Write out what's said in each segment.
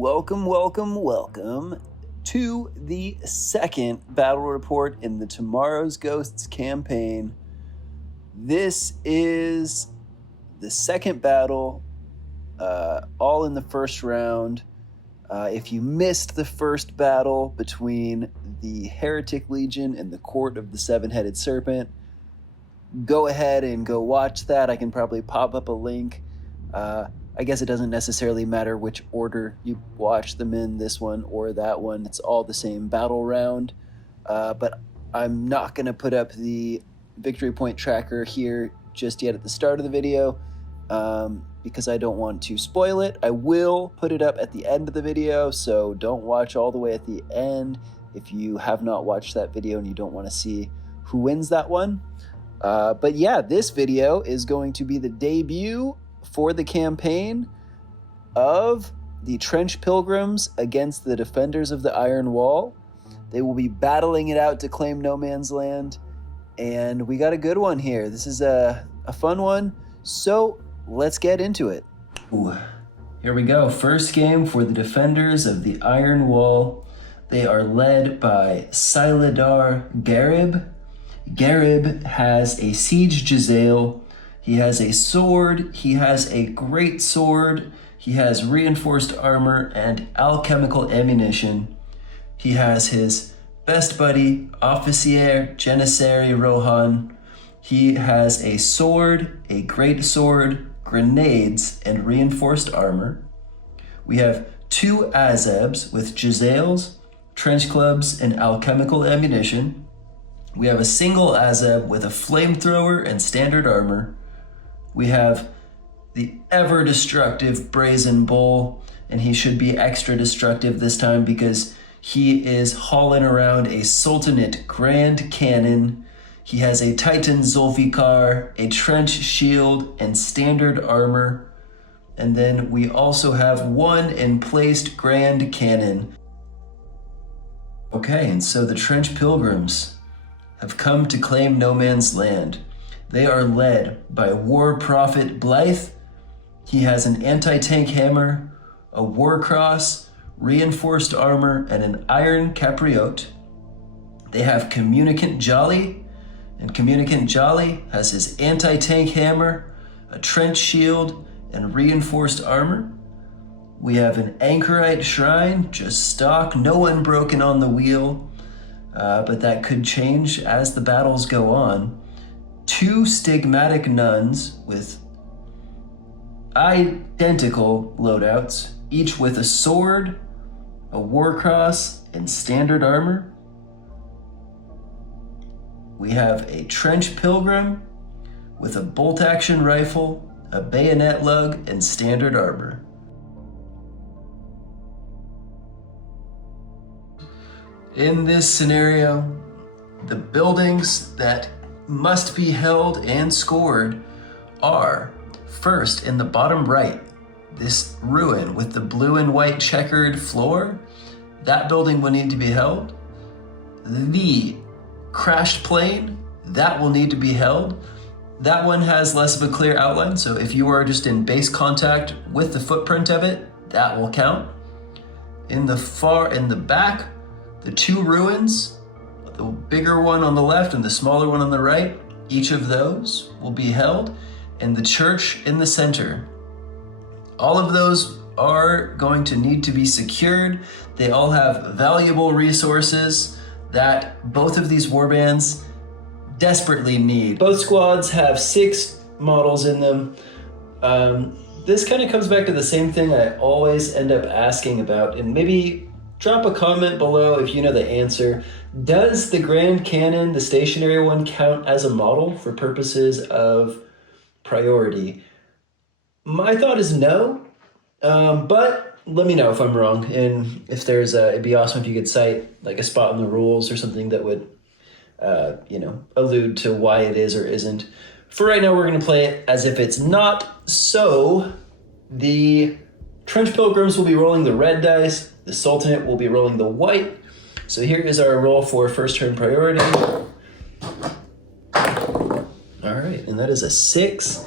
Welcome, welcome, welcome to the second battle report in the Tomorrow's Ghosts campaign. This is the second battle, all in the first round. If you missed the first battle between the Heretic Legion and the Court of the Seven-Headed Serpent, go ahead and go watch that. I can probably pop up a link. I guess it doesn't necessarily matter which order you watch them in, this one or that one. It's all the same battle round. But I'm not going to put up the victory point tracker here just yet at the start of the video because I don't want to spoil it. I will put it up at the end of the video, so don't watch all the way at the end if you have not watched that video and you don't want to see who wins that one. But yeah, this video is going to be the debut for the campaign of the Trench Pilgrims against the Defenders of the Iron Wall. They will be battling it out to claim no man's land, and we got a good one here. This is a fun one, so let's get into it. Ooh. Here we go. First game for the Defenders of the Iron Wall. They are led by Siladar Garib. Garib has a Siege Jezzail. He has a sword, he has a great sword, he has reinforced armor and alchemical ammunition. He has his best buddy, Officier Janissary Rohan. He has a sword, a great sword, grenades, and reinforced armor. We have two Azebs with Jezzails, trench clubs, and alchemical ammunition. We have a single Azeb with a flamethrower and standard armor. We have the ever-destructive Brazen Bull, and he should be extra destructive this time because he is hauling around a Sultanate Grand Cannon. He has a Titan Zulfikar, a Trench Shield, and standard armor. And then we also have one emplaced Grand Cannon. Okay, and so the Trench Pilgrims have come to claim no man's land. They are led by War Prophet Blythe. He has an anti-tank hammer, a war cross, reinforced armor, and an iron capriote. They have Communicant Jolly, and Communicant Jolly has his anti-tank hammer, a trench shield, and reinforced armor. We have an Anchorite Shrine, just stock, no unbroken on the wheel, but that could change as the battles go on. Two Stigmatic Nuns with identical loadouts, each with a sword, a war cross, and standard armor. We have a Trench Pilgrim with a bolt-action rifle, a bayonet lug, and standard armor. In this scenario, the buildings that must be held and scored are, first, in the bottom right, this ruin with the blue and white checkered floor. That building will need to be held. The crashed plane, that will need to be held. That one has less of a clear outline, so if you are just in base contact with the footprint of it, that will count. In the back, the two ruins, the bigger one on the left and the smaller one on the right, each of those will be held, and the church in the center. All of those are going to need to be secured. They all have valuable resources that both of these warbands desperately need. Both squads have 6 models in them. This kind of comes back to the same thing I always end up asking about, and maybe drop a comment below if you know the answer. Does the Grand Cannon, the stationary one, count as a model for purposes of priority? My thought is no, but let me know if I'm wrong. And if there's it'd be awesome if you could cite like a spot in the rules or something that would, allude to why it is or isn't. For right now, we're going to play it as if it's not. So the Trench Pilgrims will be rolling the red dice. The Sultanate will be rolling the white. So here is our roll for first turn priority. All right, and that is a 6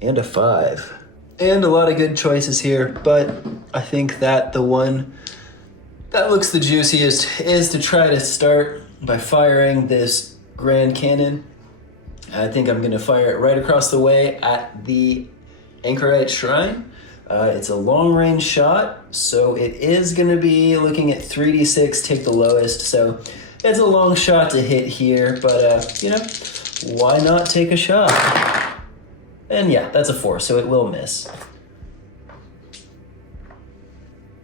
and a 5. And a lot of good choices here, but I think that the one that looks the juiciest is to try to start by firing this Grand Cannon. I think I'm gonna fire it right across the way at the Anchorite Shrine. It's a long range shot, so it is gonna be looking at 3d6, take the lowest. So it's a long shot to hit here, but you know, why not take a shot? And yeah, that's a 4, so it will miss.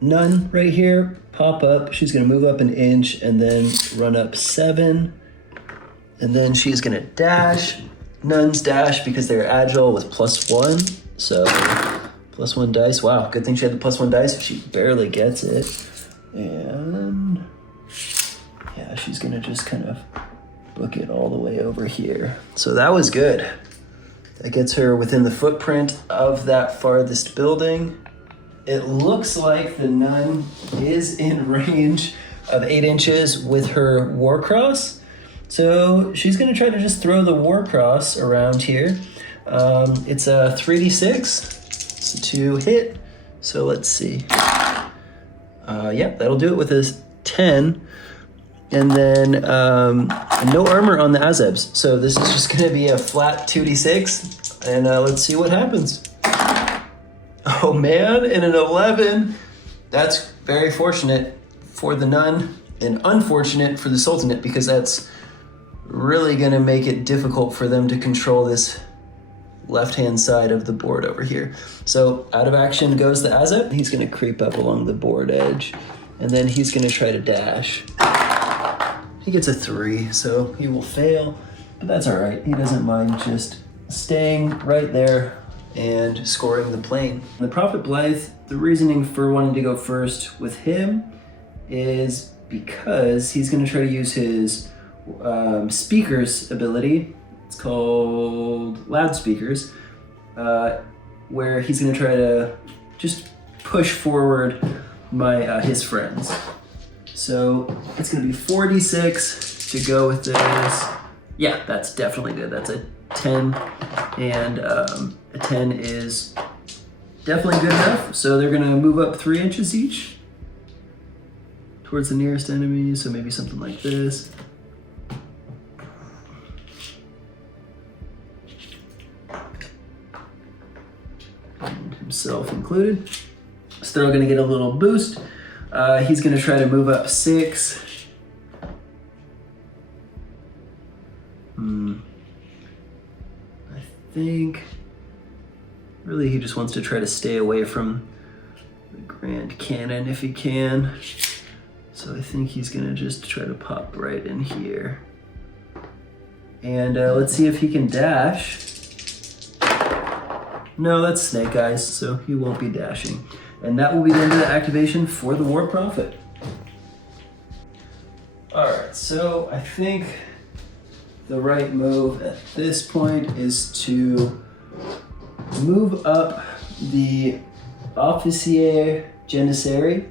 None right here, pop up. She's gonna move up an inch and then run up 7. And then she's gonna dash. Nuns dash because they're agile with +1. So +1 dice. Wow, good thing she had the +1 dice. She barely gets it. And yeah, she's gonna just kind of book it all the way over here. So that was good. That gets her within the footprint of that farthest building. It looks like the nun is in range of 8 inches with her war cross. So she's gonna try to just throw the war cross around here. It's a 3d6. It's a 2 hit. So let's see. Yeah, that'll do it with a 10. And then no armor on the Azebs. So this is just gonna be a flat 2d6. And let's see what happens. Oh man, and an 11. That's very fortunate for the nun and unfortunate for the Sultanate, because that's really gonna make it difficult for them to control this left-hand side of the board over here. So out of action goes the Azeb. He's gonna creep up along the board edge, and then he's gonna try to dash. He gets a 3, so he will fail, but that's all right. He doesn't mind just staying right there and scoring the plane. The Prophet Blythe, the reasoning for wanting to go first with him is because he's gonna try to use his speakers ability. It's called loudspeakers, where he's gonna try to just push forward his friends. So it's gonna be 4d6 to go with this. Yeah, that's definitely good. That's a 10, and a 10 is definitely good enough. So they're gonna move up 3 inches each towards the nearest enemy. So maybe something like this. And himself included. So they're gonna get a little boost. He's gonna try to move up 6. I think really he just wants to try to stay away from the Grand Cannon if he can. So I think he's gonna just try to pop right in here. And let's see if he can dash. No, that's Snake Eyes, so he won't be dashing. And that will be the end of the activation for the War Prophet. All right, so I think the right move at this point is to move up the Officier Janissary.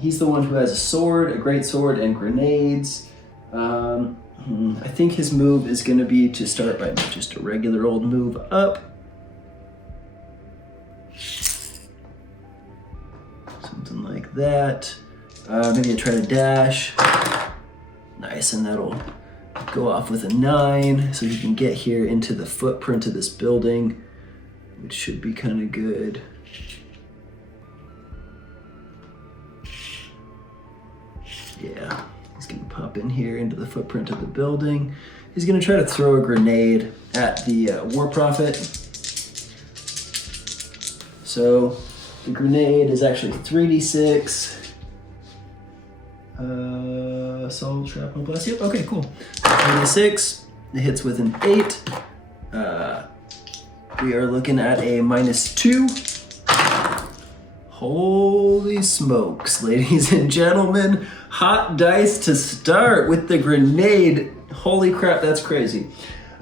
He's the one who has a sword, a great sword, and grenades. I think his move is going to be to start by just a regular old move up. Something like that. Maybe I try to dash. Nice, and that'll go off with a 9, so you can get here into the footprint of this building, which should be kind of good. Yeah, he's gonna pop in here into the footprint of the building. He's gonna try to throw a grenade at the War Prophet. So the grenade is actually 3d6. Assault, shrapnel, blast. Yep, okay, cool. 3d6, it hits with an 8. We are looking at a -2. Holy smokes, ladies and gentlemen. Hot dice to start with the grenade. Holy crap, that's crazy.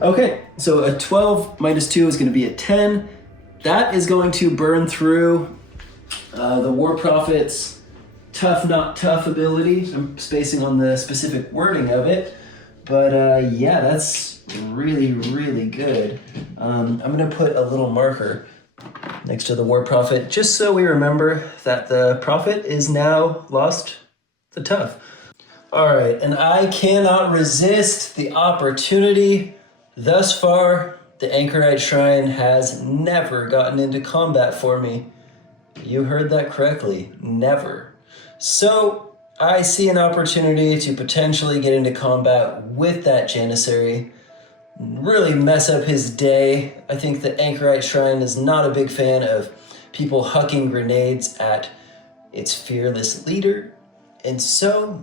Okay, so a 12 -2 is gonna be a 10. That is going to burn through the War Prophet's tough, not tough ability. I'm spacing on the specific wording of it. But yeah, that's really, really good. I'm gonna put a little marker next to the war prophet, just so we remember that the prophet is now lost the tough. All right, and I cannot resist the opportunity. Thus far, the Anchorite Shrine has never gotten into combat for me. You heard that correctly, never. So I see an opportunity to potentially get into combat with that Janissary, really mess up his day. I think the Anchorite Shrine is not a big fan of people hucking grenades at its fearless leader. And so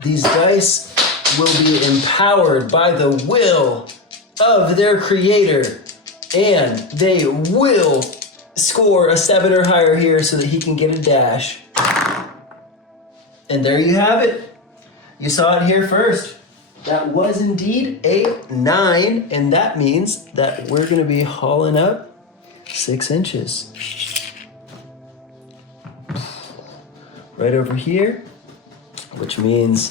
these dice will be empowered by the will of their creator, and they will score a 7 or higher here so that he can get a dash. And there you have it. You saw it here first. That was indeed a 9, and that means that we're going to be hauling up 6 inches. Right over here, which means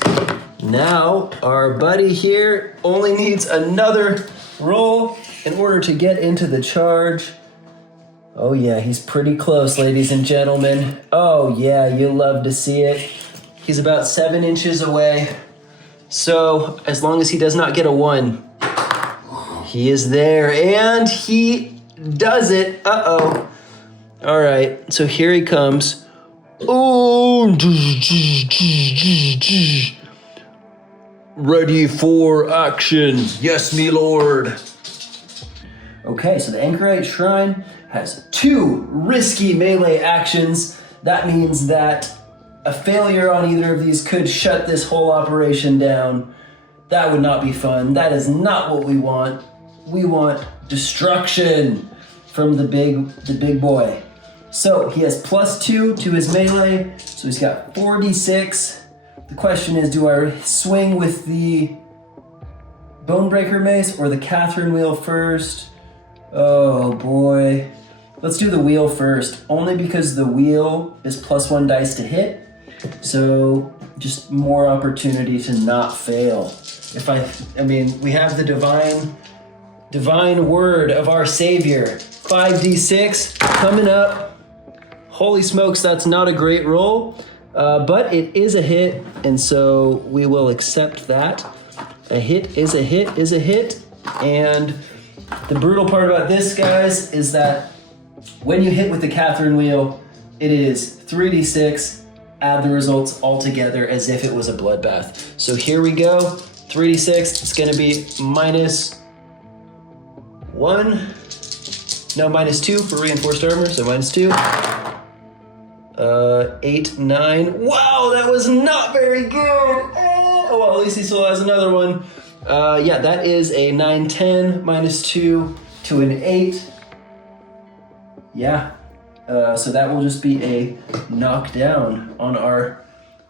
now our buddy here only needs another roll in order to get into the charge. Oh yeah, he's pretty close, ladies and gentlemen. Oh yeah, you love to see it. He's about 7 inches away. So as long as he does not get a 1, he is there, and he does it. Uh-oh. All right, so here he comes. Oh, ready for action. Yes, me lord. Okay, so the Anchorite Shrine has 2 risky melee actions. That means that a failure on either of these could shut this whole operation down. That would not be fun. That is not what we want. We want destruction from the big boy. So he has +2 to his melee, so he's got 4d6. The question is, do I swing with the Bonebreaker Mace or the Catherine Wheel first? Oh boy. Let's do the wheel first, only because the wheel is +1 dice to hit, so just more opportunity to not fail. I mean, we have the divine word of our Savior. 5d6 coming up. Holy smokes, that's not a great roll, but it is a hit, and so we will accept that. A hit is a hit is a hit, and the brutal part about this, guys, is that when you hit with the Catherine Wheel, it is 3d6, add the results all together as if it was a bloodbath. So here we go, 3d6, it's gonna be -2 for reinforced armor, so -2. 8, 9. Wow, that was not very good. Oh, well, at least he still has another one. Yeah, that is a 9, 10, -2 to an 8. Yeah, so that will just be a knockdown on our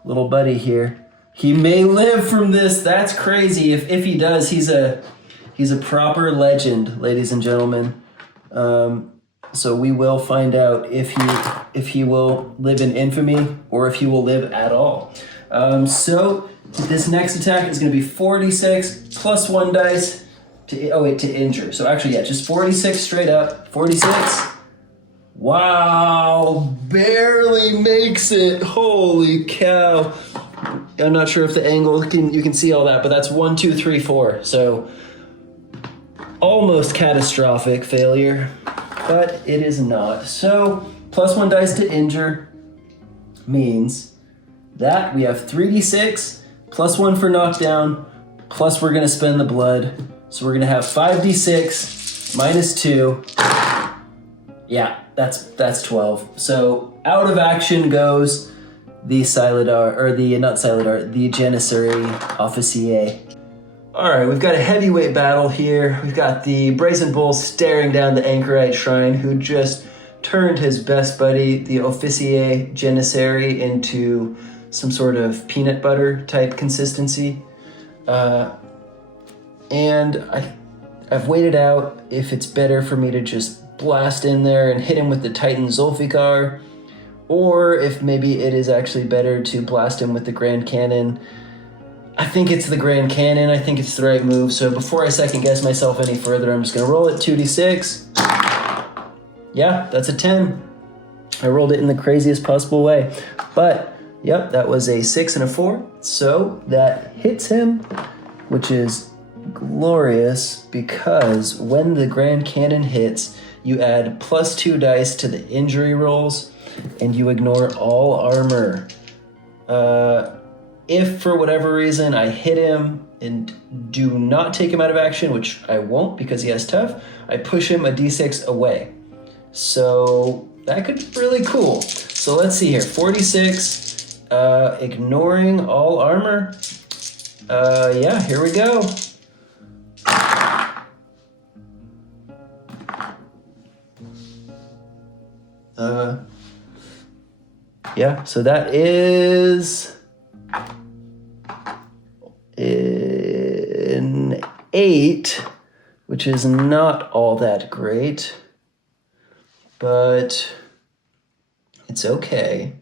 little buddy here. He may live from this. That's crazy. If he does, he's a proper legend, ladies and gentlemen. So we will find out if he will live in infamy or if he will live at all. So this next attack is going to be 4d6 +1 dice to injure. So actually, yeah, just 4d6 straight up. 4d6. Wow, barely makes it. Holy cow. I'm not sure if the angle you can see all that, but that's 1, 2, 3, 4. So almost catastrophic failure, but it is not. So +1 dice to injure means that we have 3d6 +1 for knockdown, plus we're gonna spend the blood. So we're gonna have 5d6 -2. Yeah, that's 12. So out of action goes the Silidar, or the, not Silidar, the Janissary Officier. All right, we've got a heavyweight battle here. We've got the Brazen Bull staring down the Anchorite Shrine, who just turned his best buddy, the Officier Janissary, into some sort of peanut butter type consistency. And I've waited out if it's better for me to just blast in there and hit him with the Titan Zulfikar, or if maybe it is actually better to blast him with the Grand Cannon. I think it's the Grand Cannon. I think it's the right move. So before I second guess myself any further, I'm just gonna roll it 2d6. Yeah, that's a 10. I rolled it in the craziest possible way. But, yep, that was a 6 and a 4. So that hits him, which is glorious because when the Grand Cannon hits, you add +2 dice to the injury rolls and you ignore all armor. If for whatever reason I hit him and do not take him out of action, which I won't because he has tough, I push him a d6 away. So that could be really cool. So let's see here, 46, ignoring all armor. Yeah, here we go. Yeah, so that is an 8, which is not all that great, but it's okay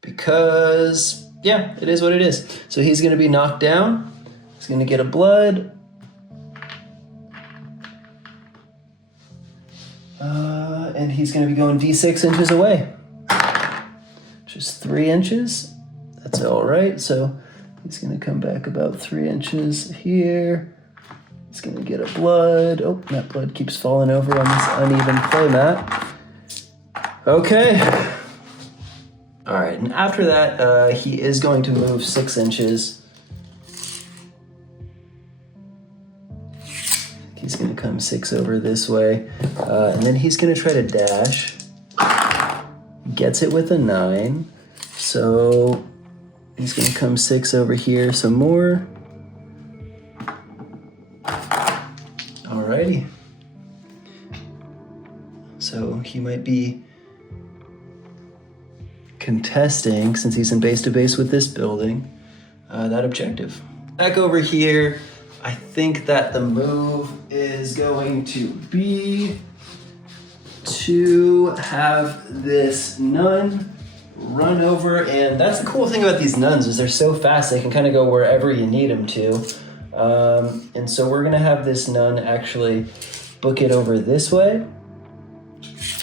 because, yeah, it is what it is. So he's going to be knocked down. He's going to get a blood. And he's going to be going d6 inches away. Just 3 inches. That's all right. So he's going to come back about 3 inches here. He's going to get a blood. Oh, that blood keeps falling over on this uneven play mat. Okay. All right. And after that, he is going to move 6 inches. He's going to come 6 over this way. And then he's going to try to dash. Gets it with a 9. So he's going to come 6 over here some more. Alrighty. So he might be contesting, since he's in base to base with this building, that objective. Back over here, I think that the move is going to be to have this nun run over, and that's the cool thing about these nuns is they're so fast they can kind of go wherever you need them to. And so we're gonna have this nun actually book it over this way,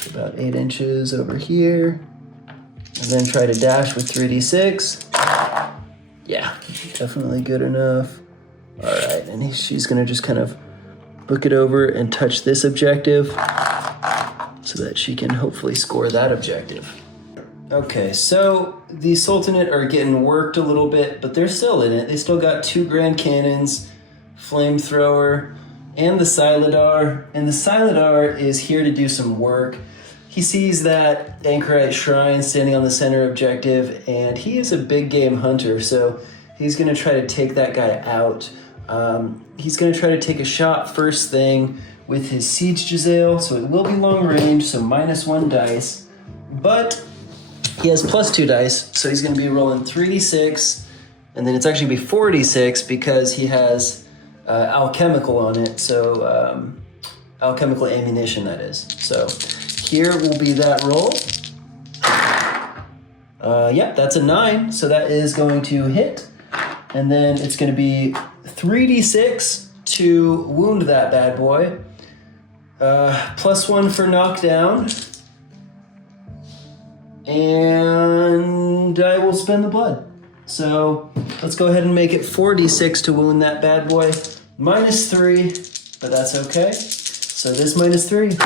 about 8 inches over here, and then try to dash with 3d6. Yeah, definitely good enough. All right, and she's gonna just kind of book it over and touch this objective so that she can hopefully score that objective. Okay, so the Sultanate are getting worked a little bit, but they're still in it. They still got 2 Grand Cannons, Flamethrower, and the Siladar. And the Siladar is here to do some work. He sees that Anchorite Shrine standing on the center objective, and he is a big game hunter, so he's gonna try to take that guy out. He's gonna try to take a shot first thing with his Siege Jezzail, so it will be long range, so -1 dice. But he has +2 dice, so he's gonna be rolling 3d6, and then it's actually gonna be 4d6 because he has alchemical on it, so alchemical ammunition, that is. So here will be that roll. Yep, that's a 9, so that is going to hit. And then it's gonna be 3d6 to wound that bad boy. +1 for knockdown. And I will spend the blood. So let's go ahead and make it 4d6 to wound that bad boy. -3, but that's okay. So this -3.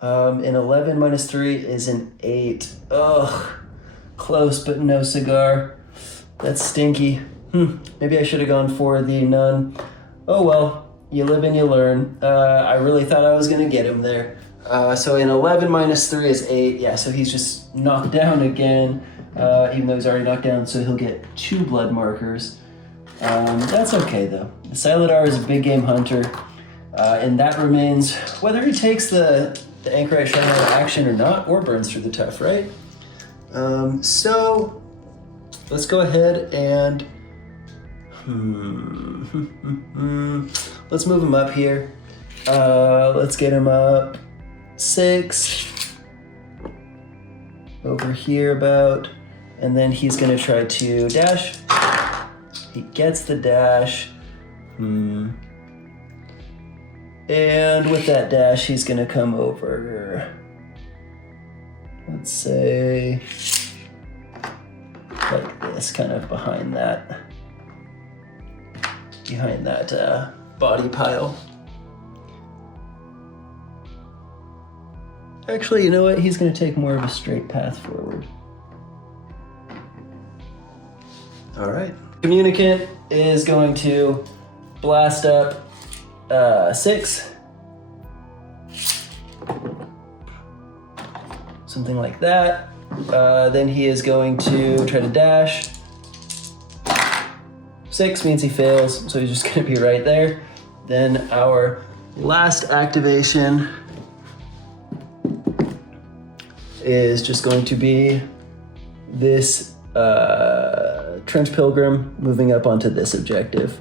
An 11 -3 is an 8. Ugh, close but no cigar. That's stinky. Maybe I should have gone for the nun. Oh well, you live and you learn. I really thought I was gonna get him there. So an 11 -3 is 8. Yeah, so he's just knocked down again, even though he's already knocked down, so he'll get 2 blood markers. That's okay though. The Siladar is a big game hunter, and that remains whether he takes the Anchorite Shrine out of action or not, or burns through the tough, right? So let's go ahead and let's move him up here. Let's get him up 6 over here about, and then he's gonna try to dash. He gets the dash. And with that dash, he's gonna come over, let's say, like this, kind of behind that body pile. Actually, you know what? He's gonna take more of a straight path forward. All right. Communicant is going to blast up 6. Something like that. Then he is going to try to dash. 6 means he fails, so he's just gonna be right there. Then our last activation is just going to be this Trench Pilgrim moving up onto this objective.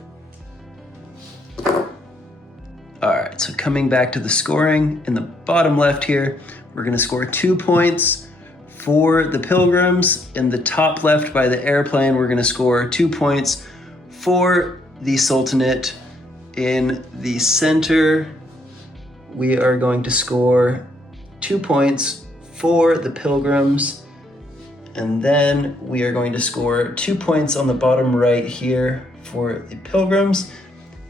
All right, so coming back to the scoring in the bottom left here, we're gonna score 2 points for the Pilgrims. In the top left by the airplane, we're gonna score 2 points for the Sultanate. In the center, we are going to score 2 points for the Pilgrims. And then we are going to score 2 points on the bottom right here for the Pilgrims.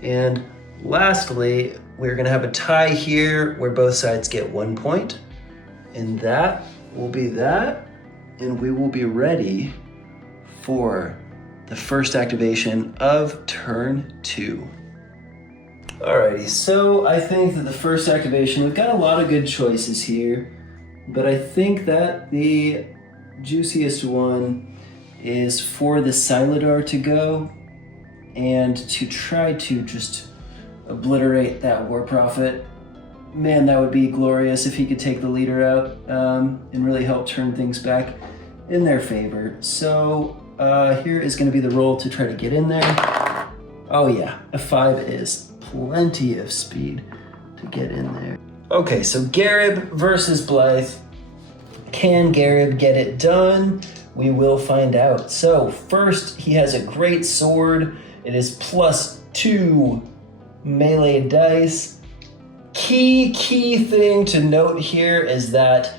And lastly, we're gonna have a tie here where both sides get 1 point. And that will be that. And we will be ready for the first activation of turn 2. Alrighty, so I think that the first activation, we've got a lot of good choices here, but I think that the juiciest one is for the Silidar to go and to try to just obliterate that War Prophet. Man, that would be glorious if he could take the leader out and really help turn things back in their favor. So here is going to be the roll to try to get in there. Oh yeah, a 5 is plenty of speed to get in there. Okay, so Garib versus Blythe. Can Garib get it done? We will find out. So first, he has a great sword. It is +2 melee dice. Key thing to note here is that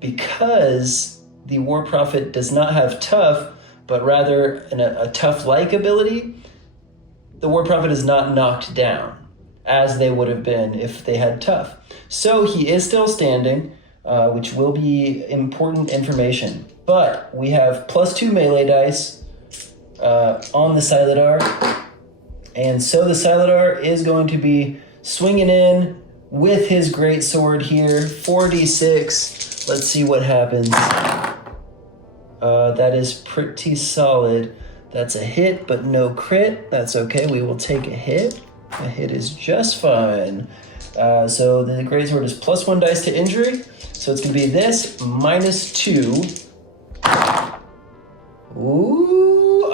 because the War Prophet does not have tough, but rather a tough-like ability, the War Prophet is not knocked down, as they would have been if they had tough. So he is still standing, which will be important information. But we have +2 melee dice on the Silidar. And so the Silidar is going to be swinging in with his great sword here, 4d6. Let's see what happens. That is pretty solid. That's a hit, but no crit. That's okay, we will take a hit. A hit is just fine. So the greatsword is +1 dice to injury. So it's gonna be this, -2. Ooh,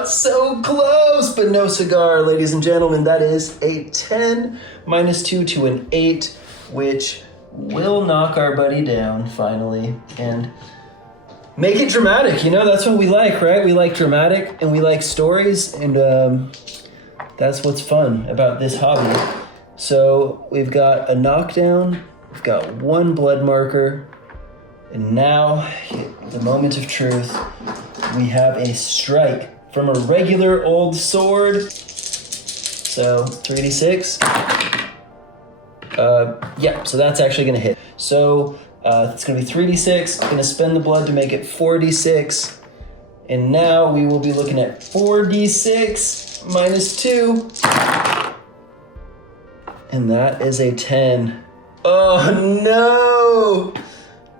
it's so close, but no cigar, ladies and gentlemen. That is a 10, -2 to an 8, which will knock our buddy down finally. And make it dramatic, you know, that's what we like, right? We like dramatic and we like stories, and that's what's fun about this hobby. So we've got a knockdown, we've got 1 blood marker, and now, the moment of truth, we have a strike from a regular old sword. So 3d6. Yeah, so that's actually gonna hit. So it's gonna be 3d6, gonna spend the blood to make it 4d6. And now we will be looking at 4d6 -2. And that is a 10. Oh no!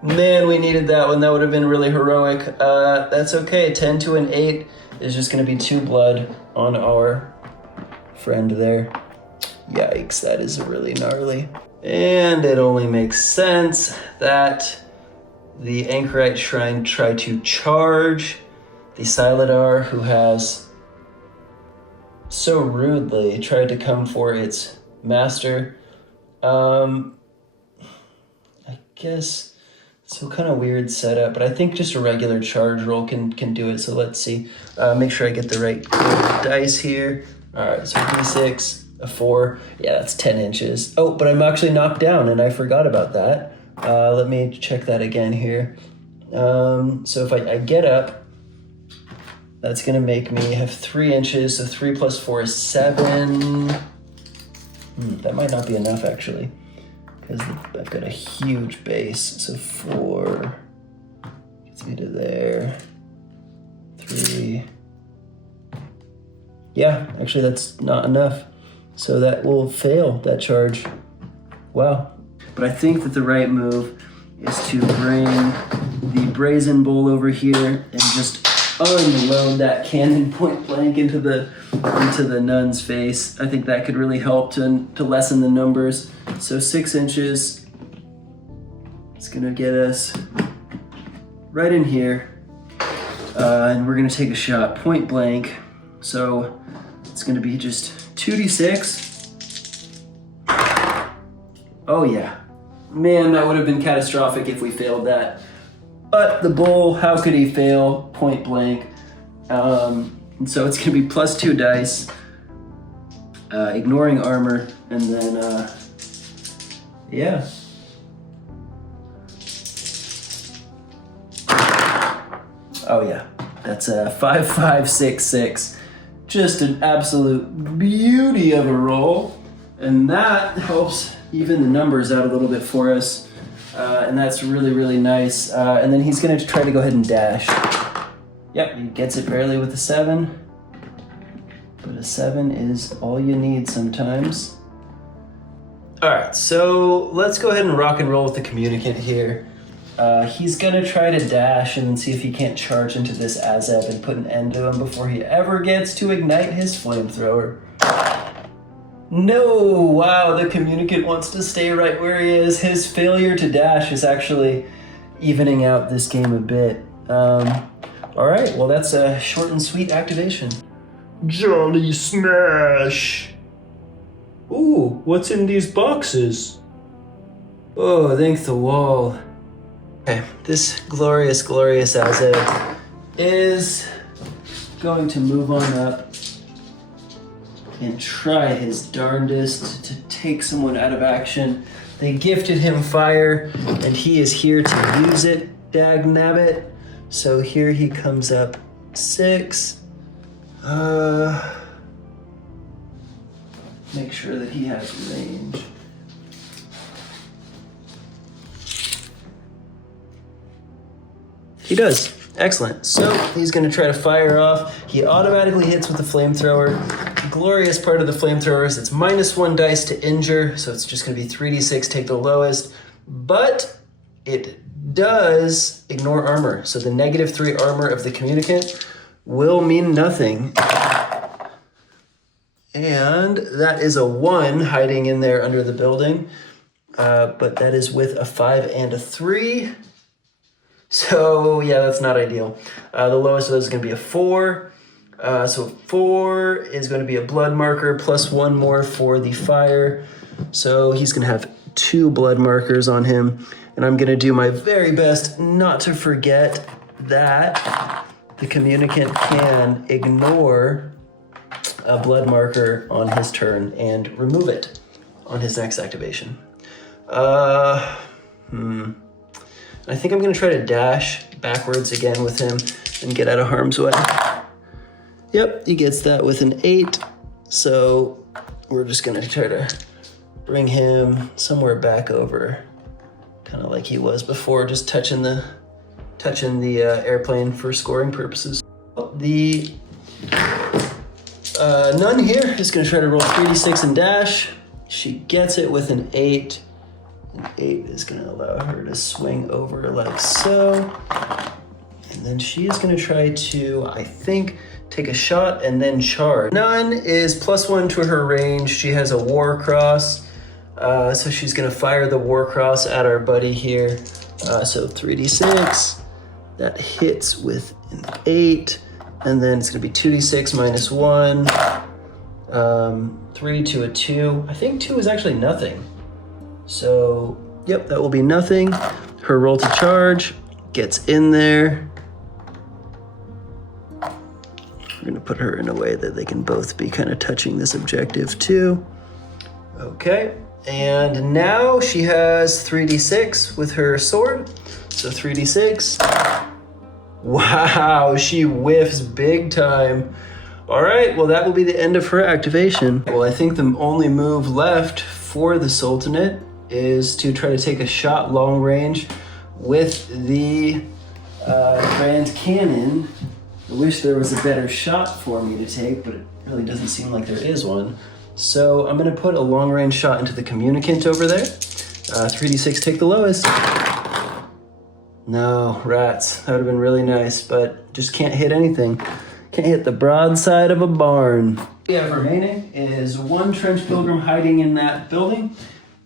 Man, we needed that one. That would have been really heroic. That's okay. 10 to an 8 is just gonna be 2 blood on our friend there. Yikes, that is really gnarly. And it only makes sense that the Anchorite Shrine tried to charge the Silidar, who has so rudely tried to come for its master. I guess, so kind of weird setup, but I think just a regular charge roll can do it. So let's see, make sure I get the right dice here. All right, so d6, a 4. Yeah, that's 10 inches. Oh, but I'm actually knocked down, and I forgot about that. Let me check that again here. So if I get up, that's going to make me have 3 inches. So 3 plus 4 is 7. That might not be enough, actually, because I've got a huge base. So 4 gets me to there. 3. Yeah, actually, that's not enough. So that will fail, that charge. Wow. But I think that the right move is to bring the brazen bull over here and just unload that cannon point blank into the nun's face. I think that could really help to lessen the numbers. So 6 inches. It's gonna get us right in here. And we're gonna take a shot point blank. So it's gonna be just 2d6. Oh yeah. Man, that would have been catastrophic if we failed that. But the bull, how could he fail point blank? And so it's gonna be plus 2 dice, ignoring armor, and then, yeah. Oh yeah, that's a 5, 5, 6, 6. Just an absolute beauty of a roll. And that helps even the numbers out a little bit for us. And that's really, really nice. And then he's gonna try to go ahead and dash. Yep, he gets it barely with a 7. But a 7 is all you need sometimes. All right, so let's go ahead and rock and roll with the communicant here. He's gonna try to dash and then see if he can't charge into this Azeb and put an end to him before he ever gets to ignite his flamethrower. No, wow, the communicant wants to stay right where he is. His failure to dash is actually evening out this game a bit. All right, well, that's a short and sweet activation. Jolly smash! Ooh, what's in these boxes? Oh, thank the wall. Okay, this glorious, glorious Azeb is going to move on up and try his darndest to take someone out of action. They gifted him fire, and he is here to use it, dagnabbit. So here he comes up 6. Make sure that he has range. He does. Excellent. So he's going to try to fire off. He automatically hits with the flamethrower. The glorious part of the flamethrower is it's -1 dice to injure, so it's just going to be 3d6, take the lowest. But it does ignore armor. So the -3 armor of the communicant will mean nothing. And that is a 1 hiding in there under the building. But that is with a 5 and a 3. So yeah, that's not ideal. The lowest of those is going to be a 4. So 4 is going to be a blood marker plus 1 more for the fire. So he's going to have 2 blood markers on him. And I'm going to do my very best not to forget that the communicant can ignore a blood marker on his turn and remove it on his next activation. I think I'm going to try to dash backwards again with him and get out of harm's way. Yep, he gets that with an 8. So we're just going to try to bring him somewhere back over, kind of like he was before, just touching the airplane for scoring purposes. The nun here is going to try to roll 3d6 and dash. She gets it with an 8. An 8 is going to allow her to swing over like so. And then she is going to try to, I think, take a shot and then charge. Nun is +1 to her range. She has a war cross. So she's going to fire the war cross at our buddy here. So 3d6. That hits with an 8. And then it's going to be 2d6 minus 1. 3 to a 2. I think 2 is actually nothing. So, yep, that will be nothing. Her roll to charge gets in there. we're gonna put her in a way that they can both be kind of touching this objective too. Okay, and now she has 3d6 with her sword. So 3d6. Wow, she whiffs big time. All right, well, that will be the end of her activation. Well, I think the only move left for the Sultanate is to try to take a shot long range with the Grand Cannon. I wish there was a better shot for me to take, but it really doesn't seem like there is one. So I'm gonna put a long range shot into the communicant over there. 3d6, take the lowest. No, rats. That would have been really nice, but just can't hit anything. Can't hit the broadside of a barn. What we have remaining is one Trench Pilgrim hiding in that building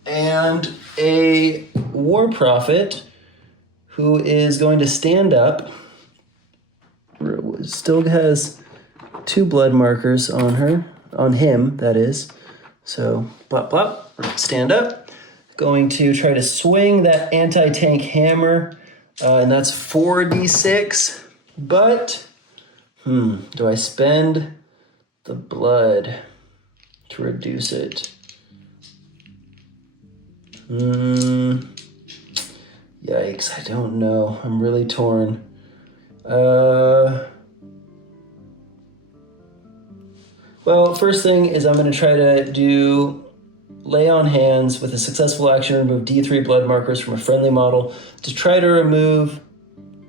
and a War Prophet who is going to stand up. Still has 2 blood markers on her, on him, that is. So, blop, blop, stand up. Going to try to swing that anti-tank hammer, and that's 4d6. But, do I spend the blood to reduce it? Yikes, I don't know. I'm really torn. Well, first thing is I'm going to try to do lay on hands with a successful action, remove D3 blood markers from a friendly model to try to remove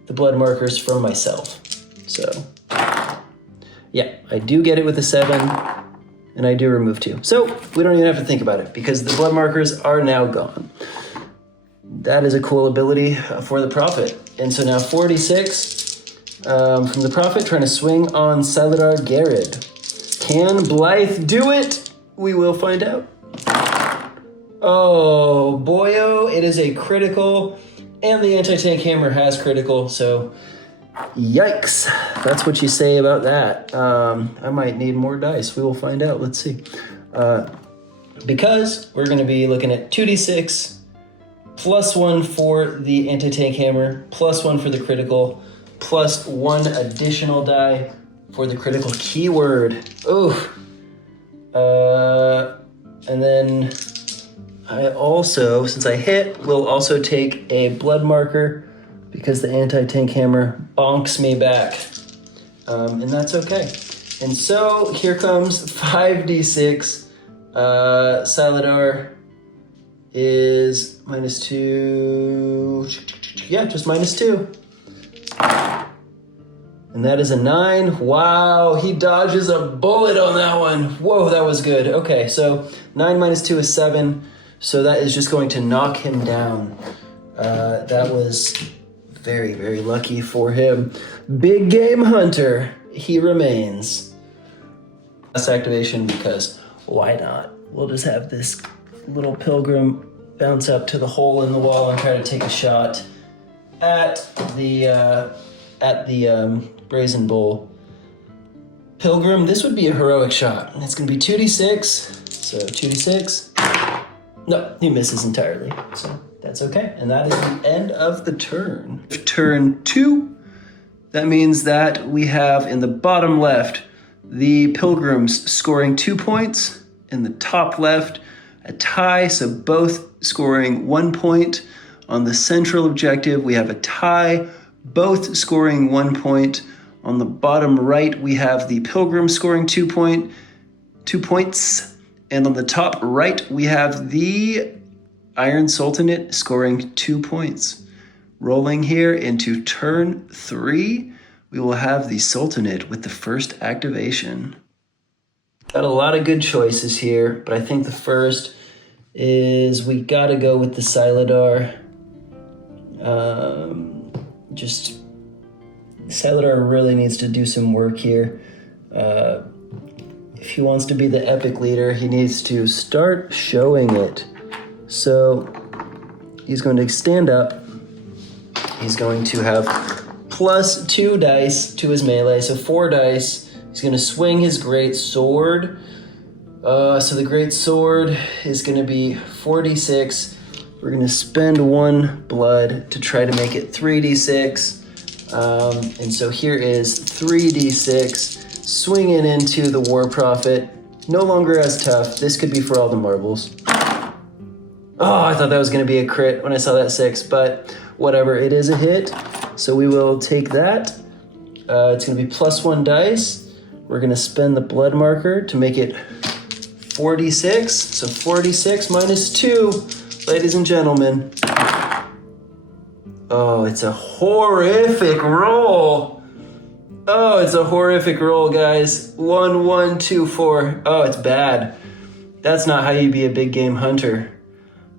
the blood markers from myself. So, yeah, I do get it with a 7, and I do remove 2. So we don't even have to think about it because the blood markers are now gone. That is a cool ability for the Prophet. And so now 4d6 from the Prophet trying to swing on Saladar Garrod. Can Blythe do it? We will find out. Oh, boyo, it is a critical, and the anti-tank hammer has critical, so yikes. That's what you say about that. I might need more dice. We will find out. Let's see. Because we're going to be looking at 2d6, plus 1 for the anti-tank hammer, plus 1 for the critical, plus 1 additional die for the critical keyword. Oh. And then I also, since I hit, will also take a blood marker because the anti-tank hammer bonks me back. And that's okay. And so here comes 5d6. Saladar is -2. Yeah, just -2. And that is a 9. Wow, he dodges a bullet on that one. Whoa, that was good. Okay, so 9 -2 is 7. So that is just going to knock him down. That was very, very lucky for him. Big Game Hunter, he remains. Last activation because why not? We'll just have this little pilgrim bounce up to the hole in the wall and try to take a shot at the Brazen Bull. Pilgrim, this would be a heroic shot. It's gonna be 2d6, so 2d6. No, he misses entirely, so that's okay. And that is the end of the turn. Turn 2, that means that we have in the bottom left, the Pilgrims scoring 2 points. In the top left, a tie, so both scoring 1 point. On the central objective, we have a tie, both scoring 1 point. On the bottom right, we have the Pilgrim scoring 2 points. And on the top right, we have the Iron Sultanate scoring 2 points. Rolling here into turn 3, we will have the Sultanate with the first activation. Got a lot of good choices here, but I think the first is we gotta go with the Saladar. Saladar really needs to do some work here. If he wants to be the epic leader, he needs to start showing it. So he's going to stand up. He's going to have plus 2 dice to his melee, so 4 dice. He's going to swing his great sword. So the great sword is going to be 4d6. We're going to spend 1 blood to try to make it 3d6. And so here is 3d6. swinging into the War Prophet. No longer as tough. This could be for all the marbles. Oh, I thought that was going to be a crit when I saw that 6, but whatever. It is a hit, so we will take that. It's going to be +1 dice. We're going to spend the blood marker to make it 46. So 46 minus 2, ladies and gentlemen. Oh, it's a horrific roll. Oh, it's a horrific roll, guys. 1, 1, 2, 4. Oh, it's bad. That's not how you be a big game hunter.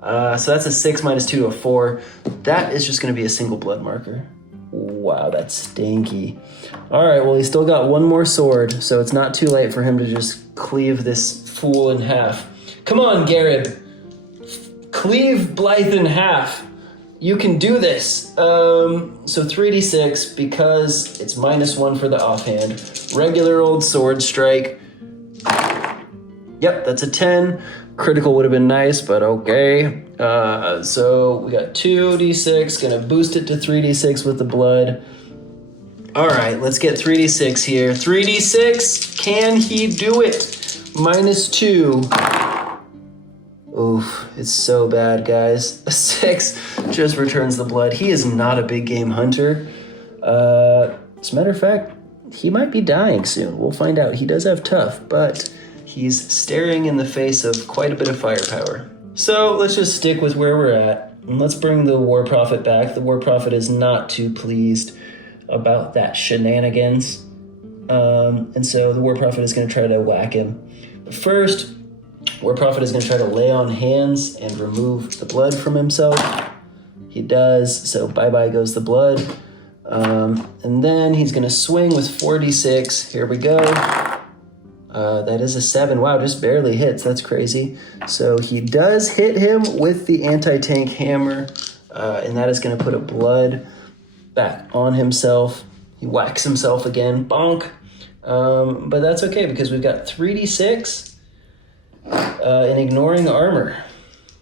So that's a 6 minus 2 to a 4. That is just going to be a single blood marker. Wow, that's stinky. All right, well, he's still got one more sword, so it's not too late for him to just cleave this fool in half. Come on, Garib. Cleave Blythe in half. You can do this. So 3d6, because it's -1 for the offhand. Regular old sword strike. Yep, that's a 10. Critical would have been nice, but okay. So we got 2d6, gonna boost it to 3d6 with the blood. All right, let's get 3d6 here. 3d6, can he do it? -2. Oof, it's so bad, guys. A 6 just returns the blood. He is not a big game hunter. As a matter of fact, he might be dying soon. We'll find out. He does have tough, but he's staring in the face of quite a bit of firepower. So let's just stick with where we're at, and let's bring the War Prophet back. The War Prophet is not too pleased about that shenanigans. And so the War Prophet is going to try to whack him. But first, War Prophet is going to try to lay on hands and remove the blood from himself. He does, so bye-bye goes the blood. And then he's going to swing with 4d6. Here we go. That is a 7. Wow, just barely hits. That's crazy. So he does hit him with the anti-tank hammer, and that is going to put a blood back on himself. He whacks himself again. Bonk. But that's okay because we've got 3d6 and ignoring armor.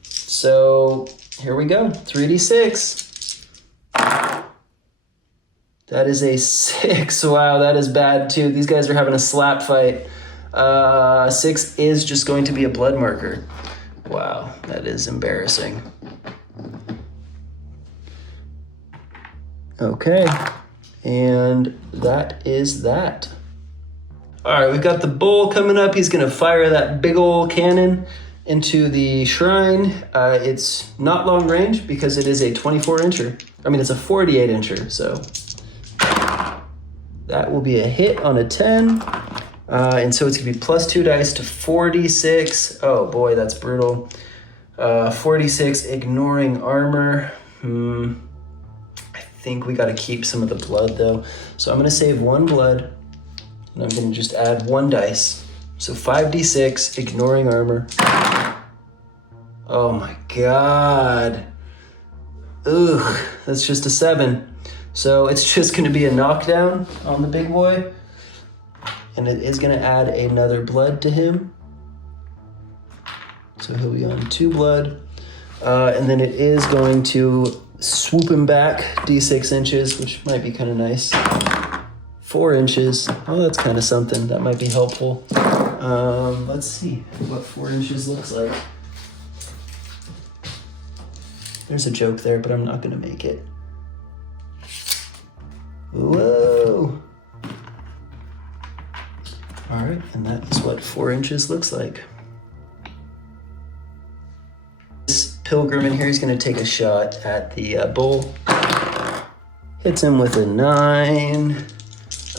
So here we go. 3d6. That is a 6. Wow, that is bad too. These guys are having a slap fight. 6 is just going to be a blood marker. Wow, that is embarrassing. Okay, and that is that. All right, we've got the bull coming up. He's gonna fire that big old cannon into the shrine. It's not long range because it is a 24-incher. I mean, it's a 48-incher, so that will be a hit on a 10. And so it's gonna be +2 dice to 4d6. Oh boy, that's brutal. 46 ignoring armor. I think we gotta keep some of the blood though. So I'm gonna save 1 blood, and I'm gonna just add 1 dice. So 5d6 ignoring armor. Oh my God. Ugh, that's just a 7. So it's just gonna be a knockdown on the big boy. And it is going to add another blood to him. So he'll be on 2 blood. And then it is going to swoop him back d6 inches, which might be kind of nice. 4 inches. Oh, that's kind of something. That might be helpful. Let's see what 4 inches looks like. There's a joke there, but I'm not going to make it. Whoa. All right, and that is what 4 inches looks like. This pilgrim in here is going to take a shot at the bull. Hits him with a 9.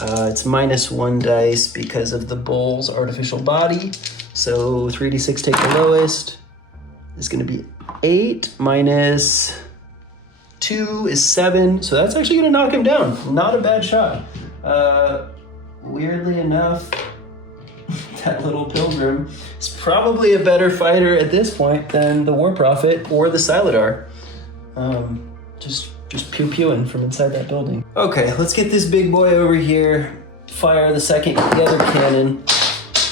It's -1 dice because of the bull's artificial body. So 3d6 take the lowest. It's going to be 8 minus 2 is 7. So that's actually going to knock him down. Not a bad shot. Weirdly enough, that little pilgrim is probably a better fighter at this point than the War Prophet or the Siladar. Just pew-pewing from inside that building. Okay, let's get this big boy over here. Fire the second other cannon.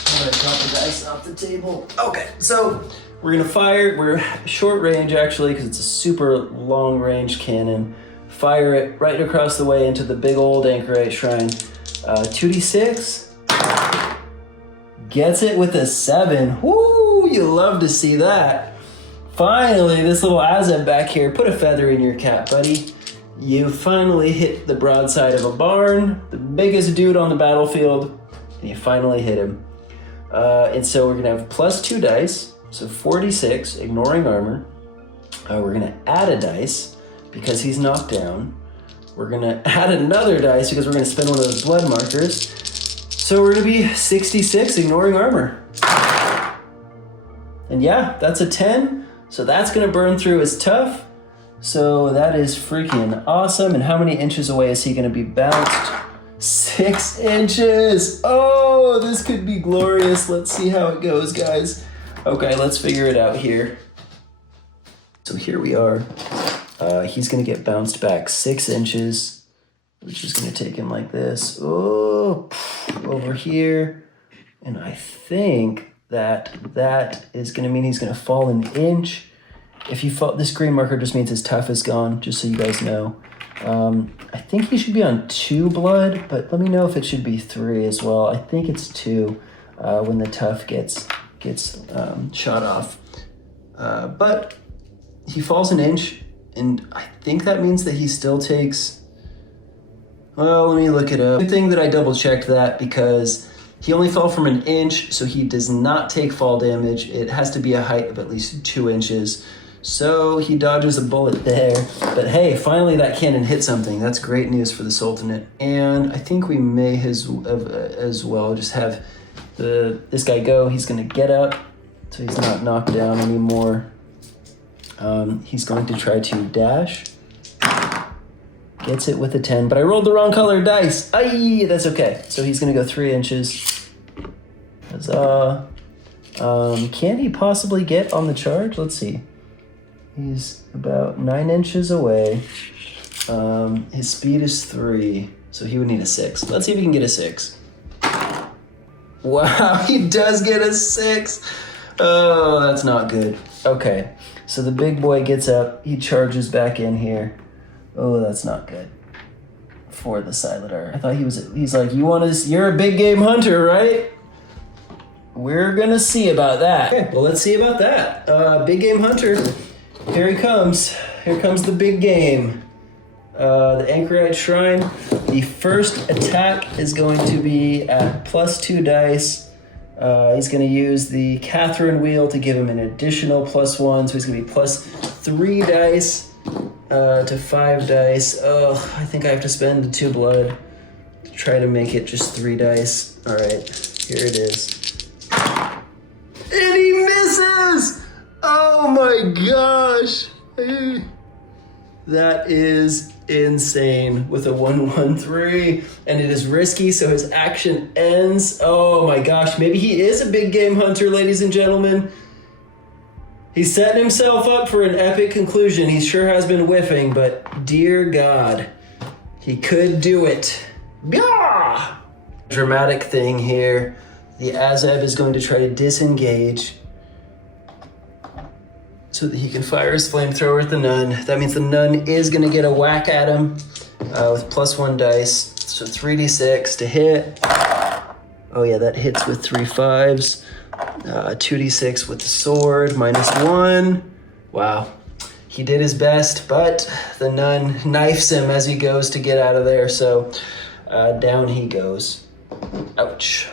I'm gonna drop the dice off the table. Okay, so we're gonna fire. We're short range actually because it's a super long range cannon. Fire it right across the way into the big old anchorite shrine. 2d6. Gets it with a 7. Woo! You love to see that. Finally, this little Azeb back here, put a feather in your cap, buddy. You finally hit the broadside of a barn, the biggest dude on the battlefield, and you finally hit him. And so we're gonna have +2 dice, so 46, ignoring armor. We're gonna add a dice because he's knocked down. We're gonna add another dice because we're gonna spend one of those blood markers. So we're gonna be 66, ignoring armor. And yeah, that's a 10. So that's gonna burn through his tough. So that is freaking awesome. And how many inches away is he gonna be bounced? 6 inches. Oh, this could be glorious. Let's see how it goes, guys. Okay, let's figure it out here. So here we are. He's gonna get bounced back 6 inches, which is gonna take him like this. Oh, over here. And I think that is gonna mean he's gonna fall an inch. If you fall, this green marker just means his tough is gone, just so you guys know. I think he should be on 2 blood, but let me know if it should be 3 as well. I think it's 2 when the tough gets shot off. But he falls an inch, and I think that means that he still takes, well, let me look it up. Good thing that I double checked that because he only fell from an inch, so he does not take fall damage. It has to be a height of at least 2 inches. So he dodges a bullet there. But hey, finally that cannon hit something. That's great news for the Sultanate. And I think we may as well just have this guy go. He's gonna get up, so he's not knocked down anymore. He's going to try to dash. Gets it with a 10, but I rolled the wrong color dice. Aye, that's okay. So he's gonna go 3 inches. Huzzah. Can he possibly get on the charge? Let's see. He's about 9 inches away. His speed is 3, so he would need a 6. Let's see if he can get a 6. Wow, he does get a 6. Oh, that's not good. Okay, so the big boy gets up. He charges back in here. Oh, that's not good for the Silatar. I thought he's like, you're a big game hunter, right? We're gonna see about that. Okay, well, let's see about that. Big game hunter. Here he comes. Here comes the big game. The Anchorite Shrine. The first attack is going to be at +2 dice. He's going to use the Catherine wheel to give him an additional +1. So he's going to be +3 dice to 5 dice. Oh, I think I have to spend the 2 blood to try to make it just 3 dice. All right, here it is. And he misses! Oh my gosh! That is insane with a 1-1-3, and it is risky, so his action ends. Oh my gosh, maybe he is a big game hunter, ladies and gentlemen. He's setting himself up for an epic conclusion. He sure has been whiffing, but dear God, he could do it. Blah! Dramatic thing here. The Azeb is going to try to disengage so that he can fire his flamethrower at the nun. That means the nun is going to get a whack at him with +1 dice. So 3d6 to hit. Oh yeah, that hits with 3 5s. 2d6 with the sword, -1. Wow. He did his best, but the nun knifes him as he goes to get out of there. So down he goes. Ouch.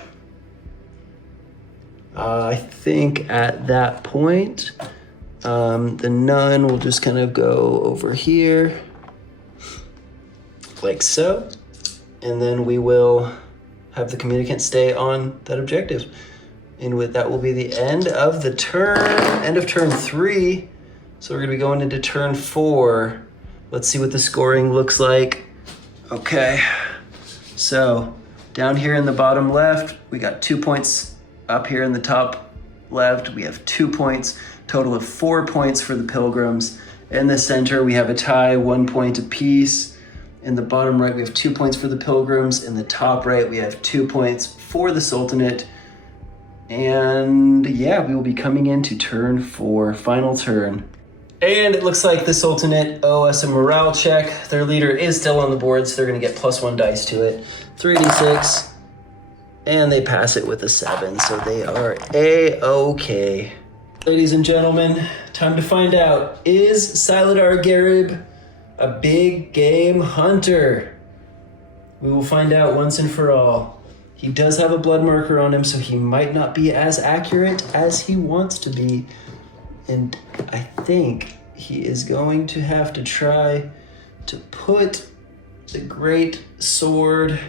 I think at that point, the nun will just kind of go over here, like so, and then we will have the communicant stay on that objective. And with that will be the end of the turn, end of turn 3. So we're gonna be going into turn 4. Let's see what the scoring looks like. Okay, so down here in the bottom left, we got 2 points. Up here in the top left, we have 2 points, total of 4 points for the Pilgrims. In the center, we have a tie, 1 point apiece. In the bottom right, we have 2 points for the Pilgrims. In the top right, we have 2 points for the Sultanate. And yeah, we will be coming into turn 4, final turn. And it looks like the Sultanate owe us a morale check. Their leader is still on the board, so they're gonna get +1 dice to it. 3d6. And they pass it with a 7, so they are A-okay. Ladies and gentlemen, time to find out. Is Siladar Garib a big game hunter? We will find out once and for all. He does have a blood marker on him, so he might not be as accurate as he wants to be. And I think he is going to have to try to put the great sword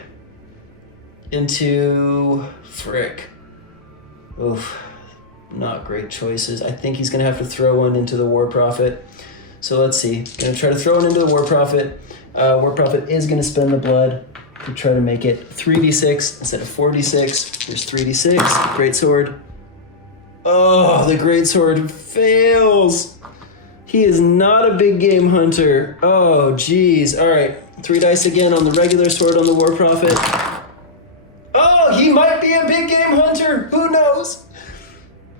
into frick. Oof, not great choices. I think he's gonna have to throw one into the War Prophet. So let's see. Gonna try to throw one into the War Prophet. War Prophet is gonna spend the blood to try to make it 3d6 instead of 4d6. There's 3d6. Great sword. Oh, the great sword fails. He is not a big game hunter. Oh, geez. All right, 3 dice again on the regular sword on the War Prophet. Oh, he might be a big game hunter. Who knows?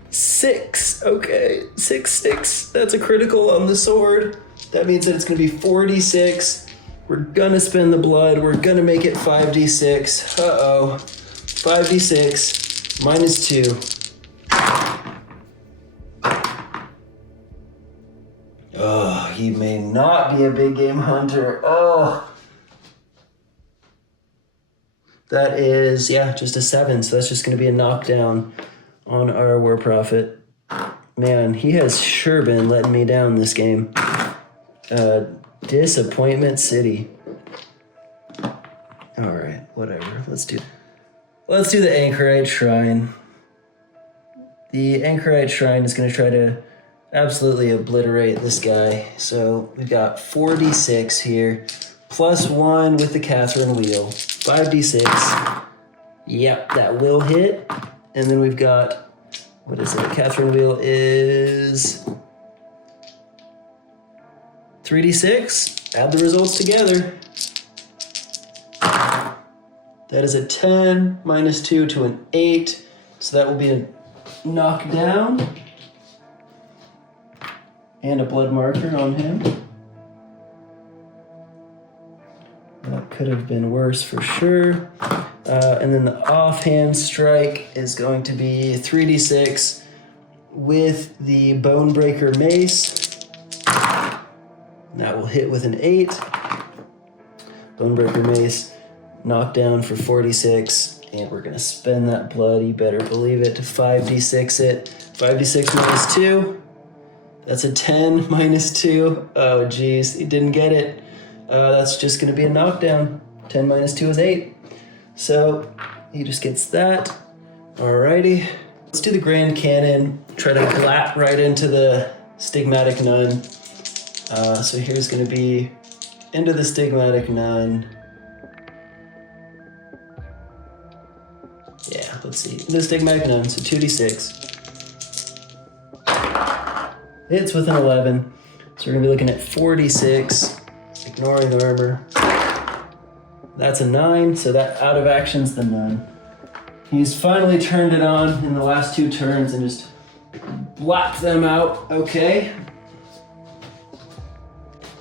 6. Okay, 6 sticks. That's a critical on the sword. That means that it's going to be 4d6. We're going to spend the blood. We're going to make it 5d6. Uh-oh. 5d6 minus 2. Oh, he may not be a big game hunter. Oh. That is, yeah, just a 7. So that's just going to be a knockdown on our War Prophet. Man, he has sure been letting me down this game. Disappointment City. All right, whatever. Let's do the Anchorite Shrine. The Anchorite Shrine is going to try to absolutely obliterate this guy. So we've got 4d6 here, plus 1 with the Catherine wheel. 5d6. Yep, that will hit. And then we've got, what is it? Catherine wheel is 3d6. Add the results together. That is a 10 minus 2 to an 8. So that will be a knockdown. And a blood marker on him. That could have been worse for sure. And then the offhand strike is going to be 3d6 with the Bonebreaker Mace. That will hit with an 8. Bonebreaker Mace, knockdown for 46. And we're going to spend that blood, you better believe it, to 5d6 it. 5d6 minus 2. That's a 10 minus 2. Oh, geez, he didn't get it. That's just going to be a knockdown. 10 minus 2 is 8. So he just gets that. Alrighty. Let's do the Grand Cannon. Try to glat right into the Stigmatic Nun. So here's going to be into the Stigmatic Nun. Yeah, let's see. The Stigmatic Nun, so 2d6. Hits with an 11. So we're going to be looking at 4d6, ignoring the armor. That's a 9, so that out of action's the nun. He's finally turned it on in the last 2 turns and just blapped them out. Okay.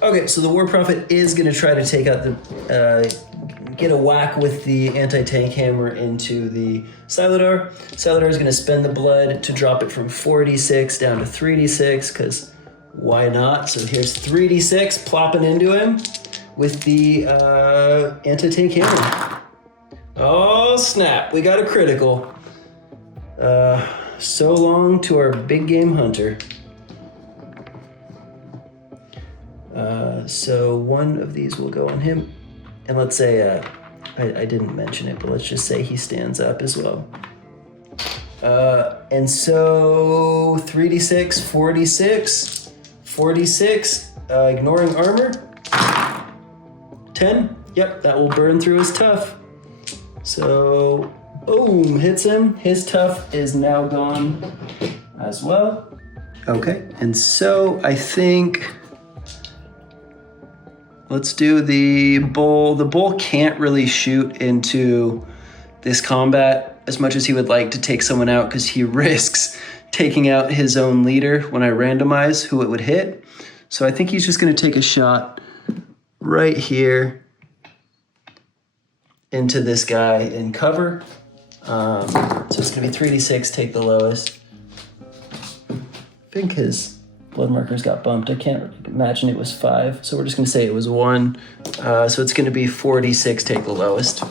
Okay, so the War Prophet is going to try to take out the, get a whack with the anti-tank hammer into the Siladar. Siladar is going to spend the blood to drop it from 4d6 down to 3d6, because why not? So here's 3d6 plopping into him with the anti-tank hammer. Oh, snap. We got a critical. So long to our big game hunter. So one of these will go on him. And let's say, I didn't mention it, but let's just say he stands up as well. And so 3d6, 4d6, 4d6, ignoring armor. 10, yep, that will burn through his tough. So, boom, hits him. His tough is now gone as well. Okay, and so I think, let's do the bull. The bull can't really shoot into this combat as much as he would like to take someone out, because he risks taking out his own leader when I randomize who it would hit. So I think he's just going to take a shot right here into this guy in cover. So it's going to be 3d6, take the lowest. I think his blood markers got bumped. I can't imagine it was 5, so we're just going to say it was 1. So it's going to be 4d6, take the lowest.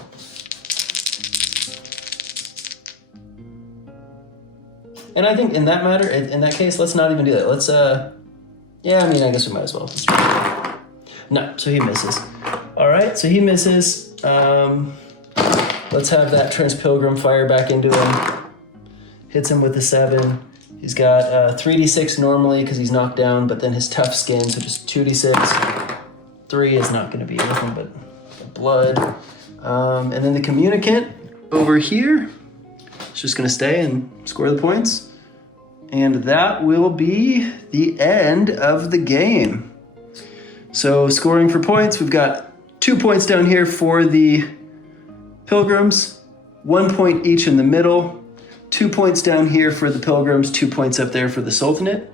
And I think in that case, let's not even do that. Let's, yeah, I mean, I guess we might as well. No, so he misses. All right, so he misses. Let's have that Trench Pilgrim fire back into him. Hits him with a 7. He's got 3d6 normally because he's knocked down, but then his tough skin, so just 2d6. 3 is not going to be anything but blood. And then the communicant over here is just going to stay and score the points. And that will be the end of the game. So scoring for points, we've got 2 points down here for the Pilgrims, 1 point each in the middle, 2 points down here for the Pilgrims, 2 points up there for the Sultanate.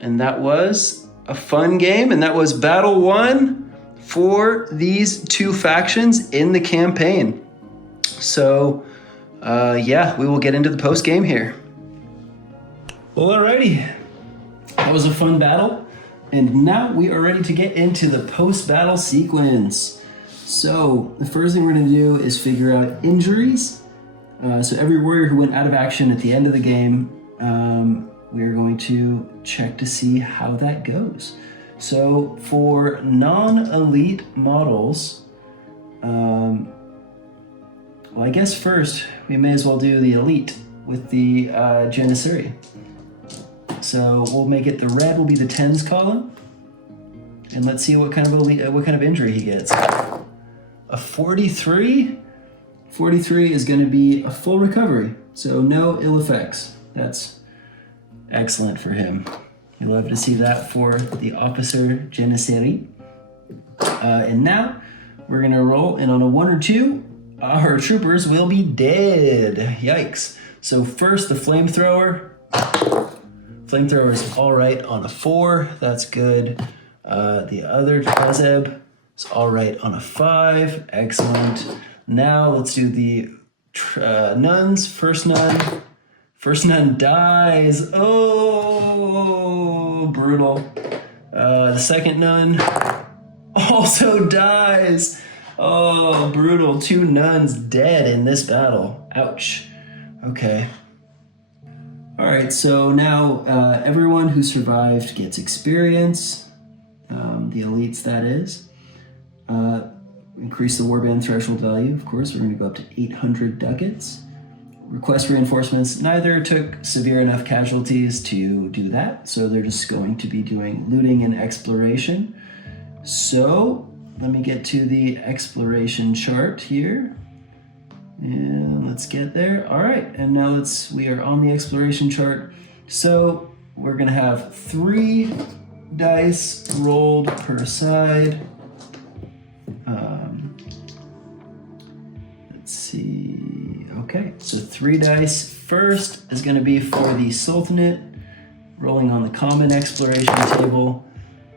And that was a fun game, and that was Battle 1 for these 2 factions in the campaign. So, yeah, we will get into the post-game here. Well, alrighty. That was a fun battle. And now we are ready to get into the post-battle sequence. So the first thing we're going to do is figure out injuries. So every warrior who went out of action at the end of the game, we are going to check to see how that goes. So for non-elite models, well, I guess first we may as well do the elite with the Janissary. So we'll make it the red will be the tens column, and let's see what kind of injury he gets. A 43. 43 is going to be a full recovery, so no ill effects. That's excellent for him. We love to see that for the officer Janissary. And now we're going to roll, and on a 1 or 2, our troopers will be dead. Yikes. So first the flamethrower. Flamethrower is all right on a 4. That's good. The other Krezeb is all right on a 5. Excellent. Now let's do the nuns. First nun. First nun dies. Oh, brutal. The second nun also dies. Oh, brutal. 2 nuns dead in this battle. Ouch. Okay. All right, so now everyone who survived gets experience, the elites that is. Increase the warband threshold value, of course, we're going to go up to 800 ducats. Request reinforcements, neither took severe enough casualties to do that, so they're just going to be doing looting and exploration. So let me get to the exploration chart here. And let's get there. All right, and now we are on the exploration chart. So we're gonna have 3 dice rolled per side. Let's see, okay. So 3 dice. First is gonna be for the Sultanate, rolling on the common exploration table.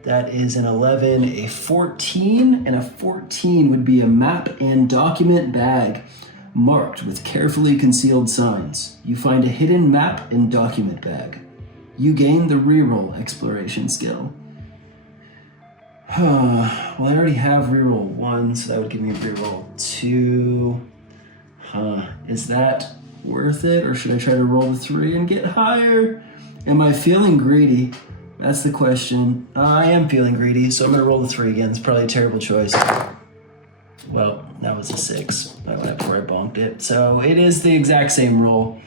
That is an 11, a 14, and a 14 would be a map and document bag. Marked with carefully concealed signs. You find a hidden map and document bag. You gain the reroll exploration skill. Well, I already have reroll 1, so that would give me reroll 2. Is that worth it, or should I try to roll the 3 and get higher? Am I feeling greedy? That's the question. I am feeling greedy, so I'm gonna roll the 3 again. It's probably a terrible choice. Well, that was a 6. I went up before I bonked it. So it is the exact same roll,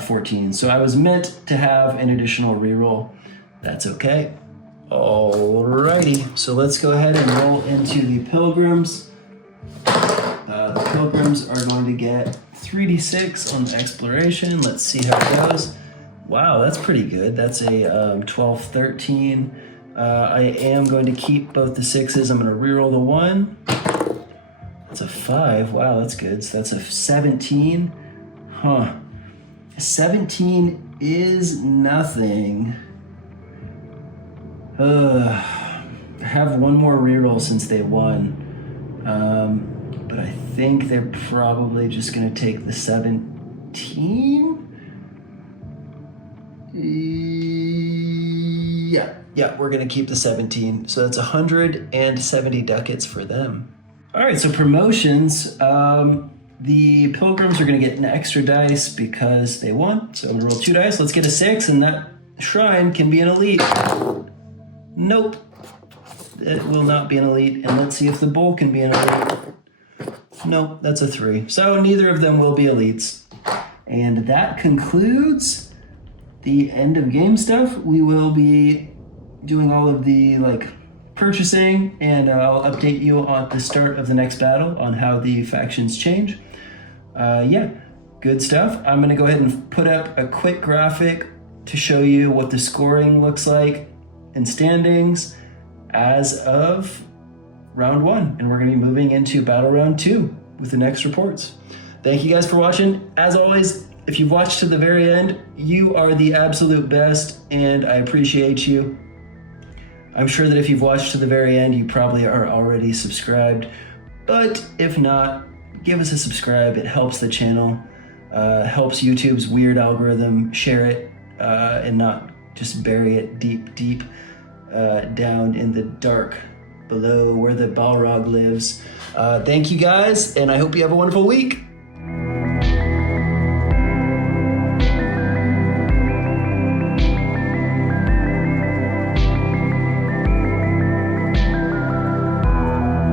14. So I was meant to have an additional reroll. That's okay. Alrighty, so let's go ahead and roll into the Pilgrims. The Pilgrims are going to get 3d6 on the exploration. Let's see how it goes. Wow, that's pretty good. That's a 12, 13. I am going to keep both the 6s. I'm going to reroll the 1. That's a 5. Wow, that's good. So that's a 17. 17 is nothing. I have 1 more reroll since they won. But I think they're probably just going to take the 17 17? Yeah, we're gonna keep the 17. So that's 170 ducats for them. All right, so promotions. The Pilgrims are gonna get an extra dice because they won. So I'm gonna roll 2 dice. Let's get a 6, and that shrine can be an elite. Nope, it will not be an elite. And let's see if the bull can be an elite. Nope, that's a 3. So neither of them will be elites. And that concludes the end of game stuff. We will be doing all of the purchasing, and I'll update you at the start of the next battle on how the factions change. Yeah, good stuff. I'm gonna go ahead and put up a quick graphic to show you what the scoring looks like in standings as of round 1, and we're gonna be moving into battle round 2 with the next reports. Thank you guys for watching. As always, if you've watched to the very end, you are the absolute best, and I appreciate you. I'm sure that if you've watched to the very end, you probably are already subscribed, but if not, give us a subscribe. It helps the channel, helps YouTube's weird algorithm share it, and not just bury it deep down in the dark below where the Balrog lives. Thank you guys, and I hope you have a wonderful week.